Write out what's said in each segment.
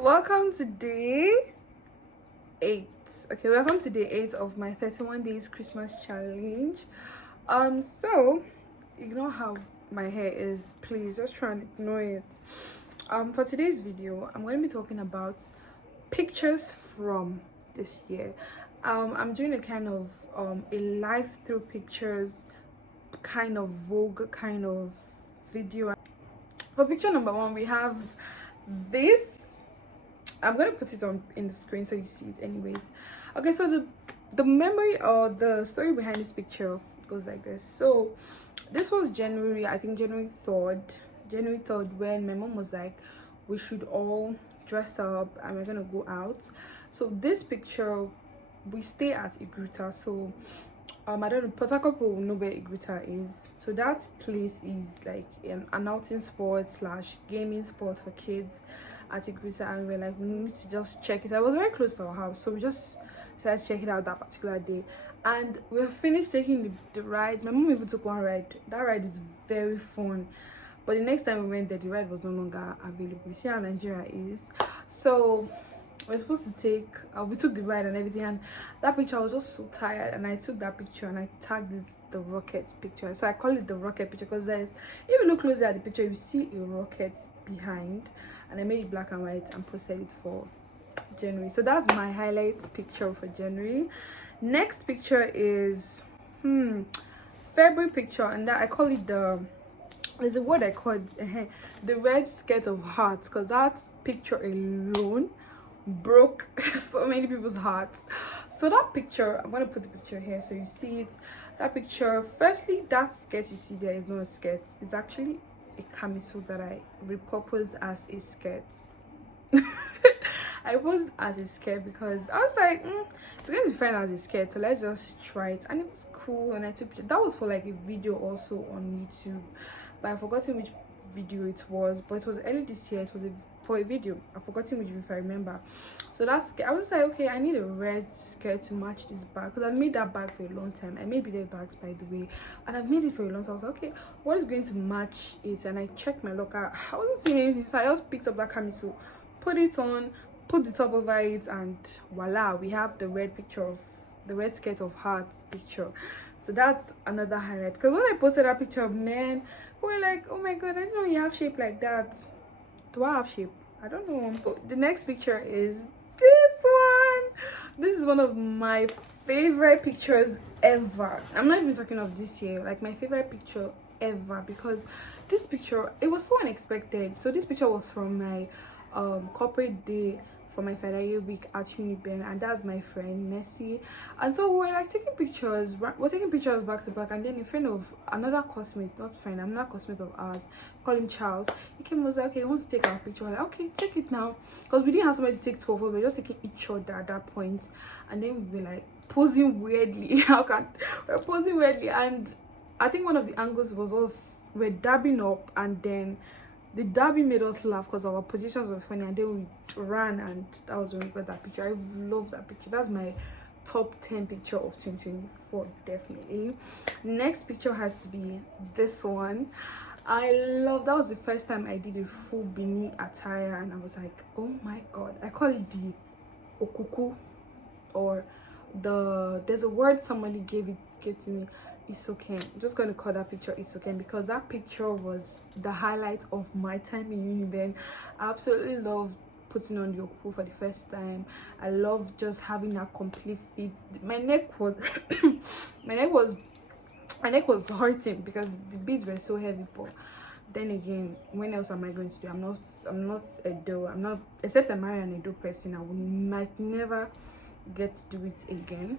Welcome to day 8. Okay, welcome to day 8 of my 31 days Christmas challenge. So ignore how my hair is, please just try and ignore it. For today's video, I'm going to be talking about pictures from this year. I'm doing a kind of a live through pictures kind of Vogue kind of video. For picture number 1, we have this. I'm gonna put it on in the screen so you see it anyways. Okay, so the memory or the story behind this picture goes like this. So this was January, I think January 3rd, when my mom was like, we should all dress up and we're gonna go out. So this picture, we stay at Iguta. So I don't know, Port Harcourt will know where Iguta is. So that place is like an outing spot slash gaming spot for kids at Iguta, and we were like, we need to just check it. I was very close to our house, so we just started checking out that particular day, and we finished taking the rides. My mom even took one ride. That ride is very fun, but the next time we went there, the ride was no longer available. You see how Nigeria is. So we're supposed to take we took the ride and everything, and that picture, I was just so tired, and I took that picture and I tagged it the rocket picture. So I call it the rocket picture because there's, if you look closely at the picture, you see a rocket behind, and I made it black and white and posted it for January. So that's my highlight picture for January. Next picture is February picture, and that I call it there's a word I call it, the red skirt of hearts, because that picture alone broke so many people's hearts. So that picture, I'm gonna put the picture here so you see it. That picture, firstly, that skirt you see there is not a skirt, it's actually a camisole that I repurposed as a skirt. I posed as a skirt because I was like, it's going to be fine as a skirt, so let's just try it. And it was cool, and I took picture. That was for like a video also on YouTube, but I've forgotten which video it was, but it was early this year. It was for a video. I've forgotten which, if I remember. So that's, I was like, okay, I need a red skirt to match this bag, because I've made that bag for a long time. I made beaded bags, by the way, and I've made it for a long time. I was like, okay, what is going to match it? And I checked my locker. I wasn't seeing anything, so I just picked up that camisole, put it on, put the top over it, and voila, we have the red picture of the red skirt of hearts picture. So that's another highlight, because when I posted that picture, man, we were like, oh my god, I didn't know you have shape like that. Do I have shape? I don't know. But the next picture is this one. This is one of my favorite pictures ever. I'm not even talking of this year, like my favorite picture ever, because this picture, it was so unexpected. So this picture was from my corporate day for my final year week at Uniben, and that's my friend Messi. And so we're like taking pictures, we're taking pictures back to back, and then a friend of another cosmate, not friend, another cosmate of ours, call him Charles, he came and was like, okay, he wants to take our picture. We're like, okay, take it now, because we didn't have somebody to take 12, we were just taking each other at that point. And then we were like posing weirdly. We're posing weirdly, and I think one of the angles was us, we're dabbing up, and then the derby made us laugh because our positions were funny, and then we ran, and that was when we got that picture. I love that picture. That's my top 10 picture of 2024, definitely. Next picture has to be this one. I love, that was the first time I did a full beanie attire, and I was like, oh my god. I call it the Ochuko, or there's a word somebody gave to me, it's okay. I'm just going to call that picture it's okay, because that picture was the highlight of my time in Uniben. I absolutely love putting on the Ochuko for the first time. I love just having a complete fit. My neck was my neck was hurting because the beads were so heavy, but then again, when else am I going to do? I'm not a dough. I'm not, except I'm married and a dough person. Might never get to do it again.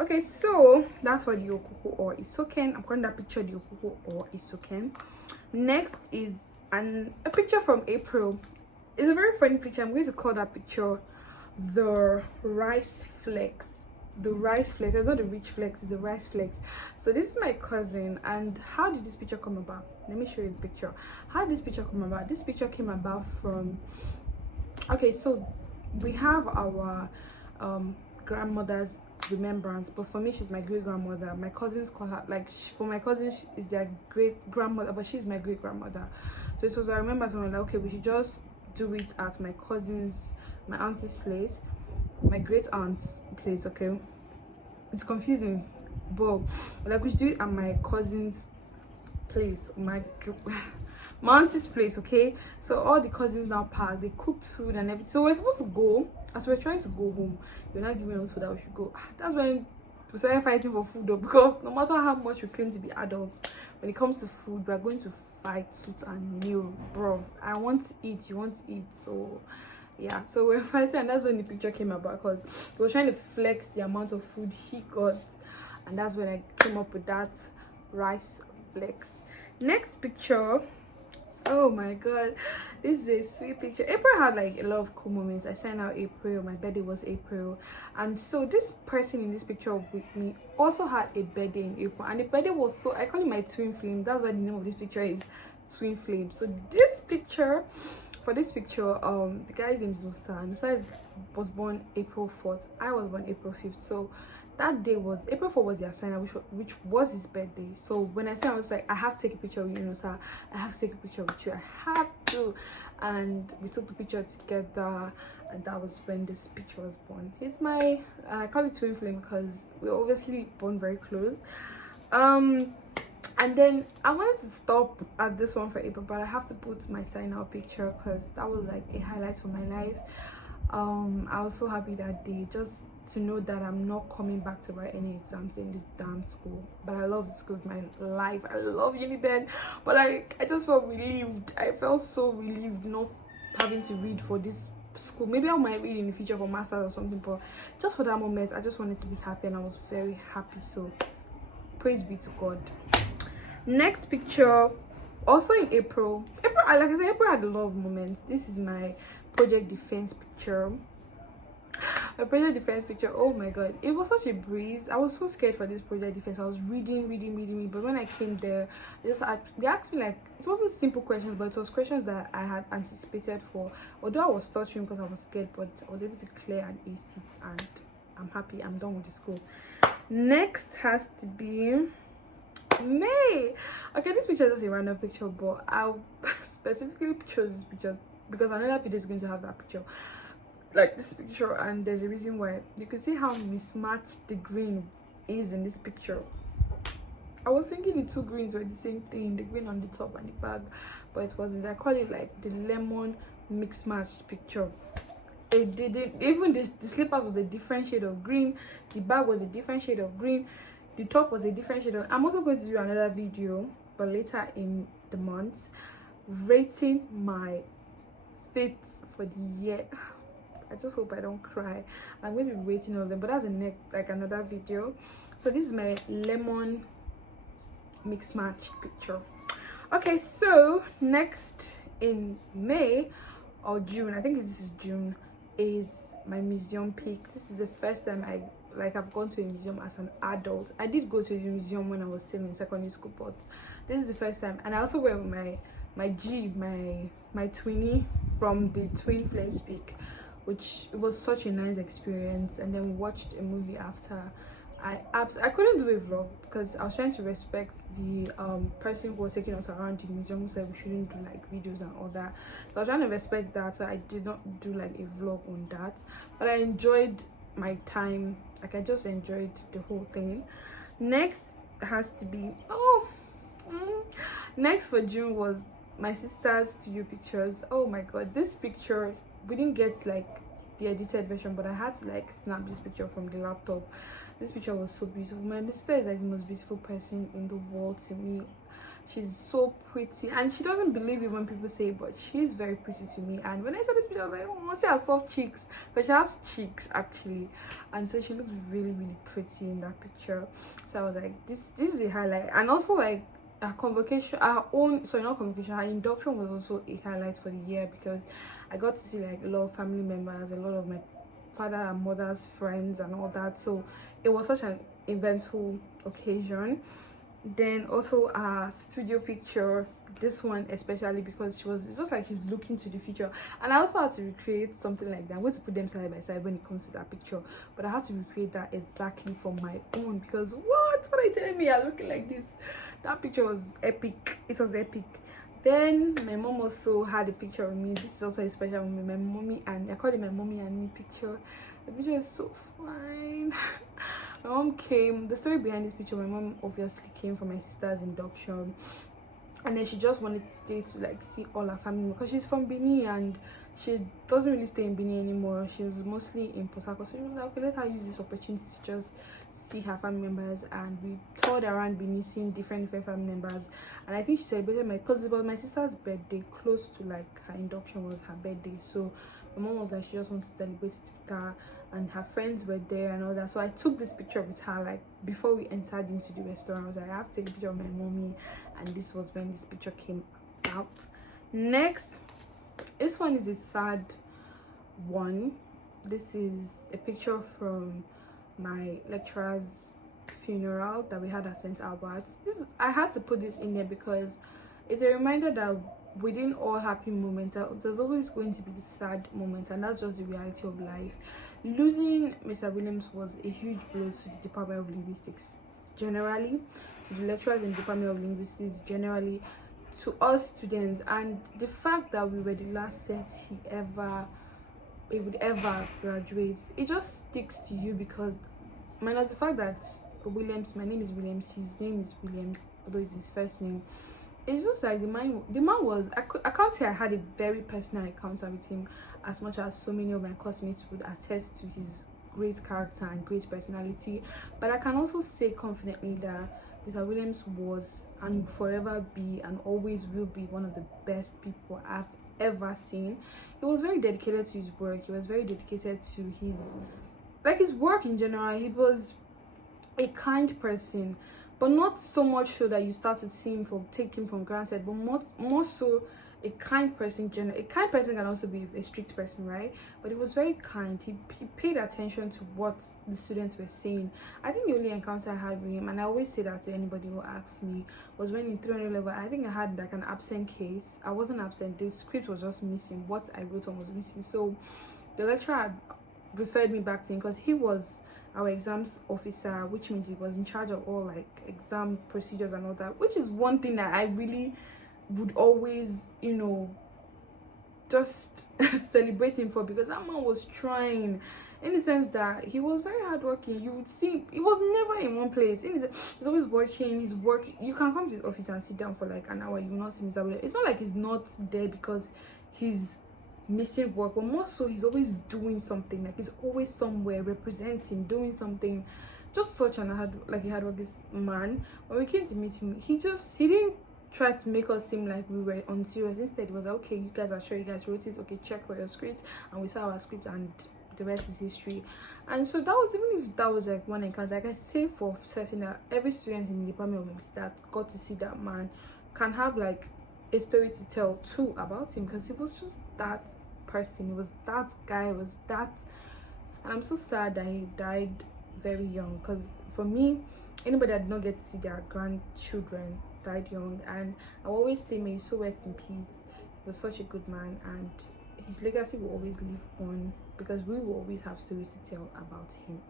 Okay, so that's for the Ochuko or Isoken. I'm calling that picture the Ochuko or Isoken. Next is a picture from April. It's a very funny picture. I'm going to call that picture the rice flex. The rice flex. It's not the rich flex, it's the rice flex. So this is my cousin, and how did this picture come about? Let me show you the picture. How did this picture come about? This picture came about from, okay, so we have our grandmother's remembrance, but for me she's my great grandmother. My cousins call her, like, for my cousins is their great grandmother, but she's my great grandmother. So it was, I remember someone like, okay, we should just do it at my cousin's, my auntie's place, my great aunt's place. Okay, it's confusing, but like we should do it at my cousin's place, my auntie's place. Okay, so all the cousins now packed, they cooked food and everything, so we're supposed to go. As we're trying to go home, you're not giving us food that we should go. That's when we started fighting for food though, because no matter how much we claim to be adults, when it comes to food, we're going to fight tooth and nail, bro. I want to eat, you want to eat, so yeah, so we're fighting. And that's when the picture came about, because he was trying to flex the amount of food he got, and that's when I came up with that rice flex. Next picture, oh my god, this is a sweet picture. April had like a lot of cool moments. I signed out April, my birthday was April, and so this person in this picture with me also had a birthday in April, and the birthday was, so I call it my twin flame. That's why the name of this picture is twin flame. So this picture, for this picture, the guy's name is Musa. Musa was born April 4th. I was born April 5th. So that day was April 4th was the assignment, which was his birthday. So when I said, I was like, I have to take a picture with you, Musa. I have to take a picture with you. I have to. And we took the picture together, and that was when this picture was born. He's my I call it twin flame because we're obviously born very close. And then I wanted to stop at this one for April, but I have to put my sign out picture because that was like a highlight for my life. I was so happy that day, just to know that I'm not coming back to write any exams in this damn school. But I love the school of my life. I love Unibed, but I just felt relieved. I felt so relieved not having to read for this school. Maybe I might read in the future for masters or something, but just for that moment I just wanted to be happy, and I was very happy. So praise be to God. Next picture, also in April, like I said, April had a lot of moments. This is my project defense picture. A project defense picture. Oh my god, it was such a breeze. I was so scared for this project defense. I was reading, but when I came there, they asked me, like, it wasn't simple questions, but it was questions that I had anticipated for. Although I was stuttering because I was scared, but I was able to clear an A seat, and I'm happy. I'm done with the school. Next has to be May. Okay, this picture is just a random picture, but I specifically chose this picture because another video is going to have that picture, like this picture, and there's a reason why. You can see how mismatched the green is in this picture. I was thinking the two greens were the same thing, the green on the top and the bag, but it wasn't. I call it like the lemon mix match picture. It didn't even, the slippers was a different shade of green, the bag was a different shade of green, the top was a different shade of. I'm also going to do another video, but later in the month, rating my fits for the year. I just hope I don't cry. I'm going to be rating all of them, but that's another video. So this is my lemon mix match picture. Okay, so next in May or June, I think this is June, is my museum pick. This is the first time I've gone to a museum as an adult. I did go to a museum when I was still in secondary school, but this is the first time. And I also went with my twinnie from the Twin Flames peak, which was such a nice experience. And then we watched a movie after. I couldn't do a vlog because I was trying to respect the person who was taking us around the museum, who said we shouldn't do like videos and all that. So I was trying to respect that, so I did not do like a vlog on that. But I enjoyed my time. Like, I just enjoyed the whole thing. Next has to be next for June was my sister's studio pictures. Oh my god, this picture, we didn't get like the edited version, but I had to like snap this picture from the laptop. This picture was so beautiful. My sister is like the most beautiful person in the world to me. She's so pretty, and she doesn't believe it when people say it, but she's very pretty to me. And when I saw this picture, I was like, oh, see her soft cheeks, but she has cheeks actually, and so she looks really pretty in that picture. So I was like, this is a highlight. And also like our convocation, our induction was also a highlight for the year, because I got to see like a lot of family members, a lot of my father and mother's friends and all that. So it was such an eventful occasion. Then also our studio picture, this one especially, because it's just like she's looking to the future. And I also had to recreate something like that. I'm going to put them side by side when it comes to that picture, but I had to recreate that exactly for my own, because what are you telling me? I'm looking like this. That picture was epic. It was epic. Then my mom also had a picture of me. This is also a special moment. My mommy and I call it my mommy and me picture. The picture is so fine. My mom came. The story behind this picture, my mom obviously came for my sister's induction, and then she just wanted to stay to like see all her family because she's from Benin and she doesn't really stay in Benin anymore. She was mostly in Port Harcourt, so she was like, okay, let her use this opportunity to just see her family members. And we toured around Benin, seeing different family members. And I think she celebrated because it was my sister's birthday, close to like her induction was her birthday. So my mom was like, she just wanted to celebrate it with her, and her friends were there and all that. So I took this picture with her like before we entered into the restaurant. I was like, I have to take a picture of my mommy, and this was when this picture came out. Next, this one is a sad one. This is a picture from my lecturer's funeral that we had at St. Albert's. I had to put this in there because it's a reminder that within all happy moments there's always going to be the sad moments, and that's just the reality of life. Losing Mr. Williams was a huge blow to the Department of Linguistics generally, to the lecturers in the Department of Linguistics generally, to us students, and the fact that we were the last set he would ever graduate, it just sticks to you. Because minus the fact that Williams, my name is Williams, his name is Williams, although it's his first name, it's just like the man was, I can't say I had a very personal encounter with him as much as so many of my classmates would attest to his great character and great personality, but I can also say confidently that Mr. Williams was and forever be and always will be one of the best people I've ever seen. He was very dedicated to his work. He was very dedicated to his work in general. He was a kind person, but not so much so that you start to see him take him for granted, but more so a kind person. A kind person can also be a strict person, right? But he was very kind. He paid attention to what the students were saying. I think the only encounter I had with him, and I always say that to anybody who asks me, was when in 300 level I think I had like an absent case. I wasn't absent, the script was just missing. What I wrote on was missing, so the lecturer had referred me back to him because he was our exams officer, which means he was in charge of all like exam procedures and all that, which is one thing that I really would always, you know, just celebrate him for, because that man was trying, in the sense that he was very hardworking. You would see he was never in one place. He's always working. He's working. You can come to his office and sit down for like an hour, you will not see Mr. Williams. It's not like he's not there because he's missing work, but more so he's always doing something. Like he's always somewhere representing, doing something. Just such a hardworking man. When we came to meet him, he didn't try to make us seem like we were unserious. Instead, it was like, okay, you guys are sure you guys wrote it, okay, check for your script. And we saw our script, and the rest is history. And so that was, even if that was like one encounter, like I say for certain that every student in the Department of Linguistics that got to see that man can have like a story to tell too about him, because he was just that person. He was that guy. He was that. And I'm so sad that he died very young, because for me, anybody that did not get to see their grandchildren died young. And I always say, may you so rest in peace. He was such a good man, and his legacy will always live on, because we will always have stories to tell about him.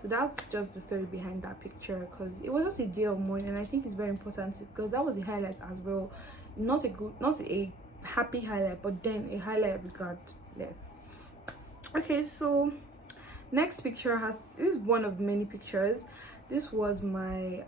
So that's just the story behind that picture, because it was just a day of mourning, and I think it's very important because that was a highlight as well. Not a happy highlight, but then a highlight regardless. Okay, so next picture this is one of many pictures. This was my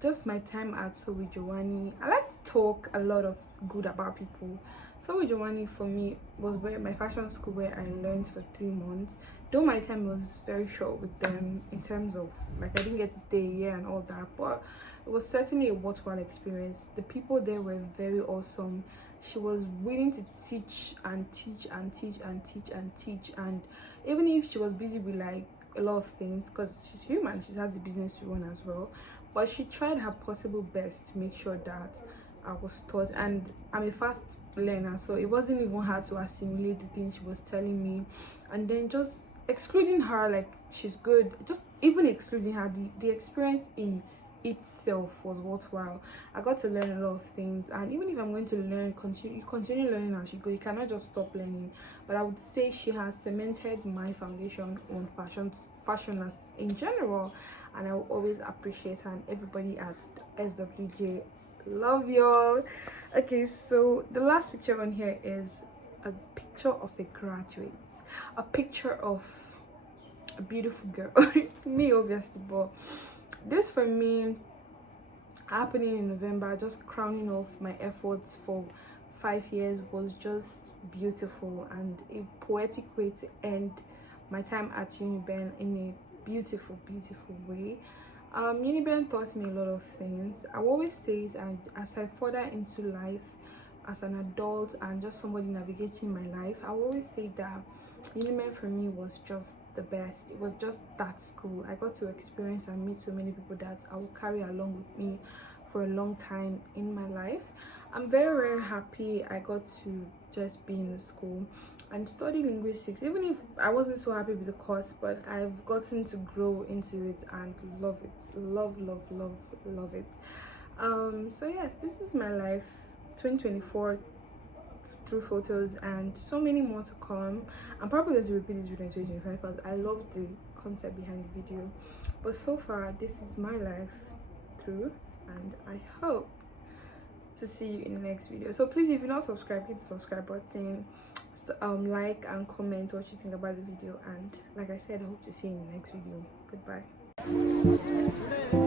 just my time at Sowi Giovanni. I like to talk a lot of good about people. Sowi Giovanni for me was my fashion school where I learned for 3 months. Though my time was very short with them in terms of like I didn't get to stay a year and all that, but it was certainly a worthwhile experience. The people there were very awesome. She was willing to teach and teach and teach and teach and teach, and even if she was busy with like a lot of things, because she's human, she has the business to run as well, but she tried her possible best to make sure that I was taught. And I'm a fast learner, so it wasn't even hard to assimilate the things she was telling me. And then just excluding her, like she's good, just even excluding her, the experience in itself was worthwhile. I got to learn a lot of things, and even if I'm going to continue learning as you go. You cannot just stop learning. But I would say she has cemented my foundation on fashion as in general, and I will always appreciate her and everybody at SWJ. Love y'all. Okay, so the last picture on here is a picture of a graduate, a picture of a beautiful girl. It's me obviously, but this for me happening in November, just crowning off my efforts for 5 years, was just beautiful and a poetic way to end my time at Uniben in a beautiful way. Uniben taught me a lot of things. I always say it, and as I further into life as an adult and just somebody navigating my life, I always say that Uniben for me was just the best. It was just that school. I got to experience and meet so many people that I will carry along with me for a long time in my life. I'm very happy I got to just be in the school and study linguistics, even if I wasn't so happy with the course, but I've gotten to grow into it and love it. Love it. So yes, this is my life 2024 through photos, and so many more to come. I'm probably going to repeat this video in 2025 because I love the concept behind the video, but so far this is my life through, and I hope to see you in the next video. So please, if you're not subscribed, hit the subscribe button, like and comment what you think about the video, and like I said, I hope to see you in the next video. Goodbye.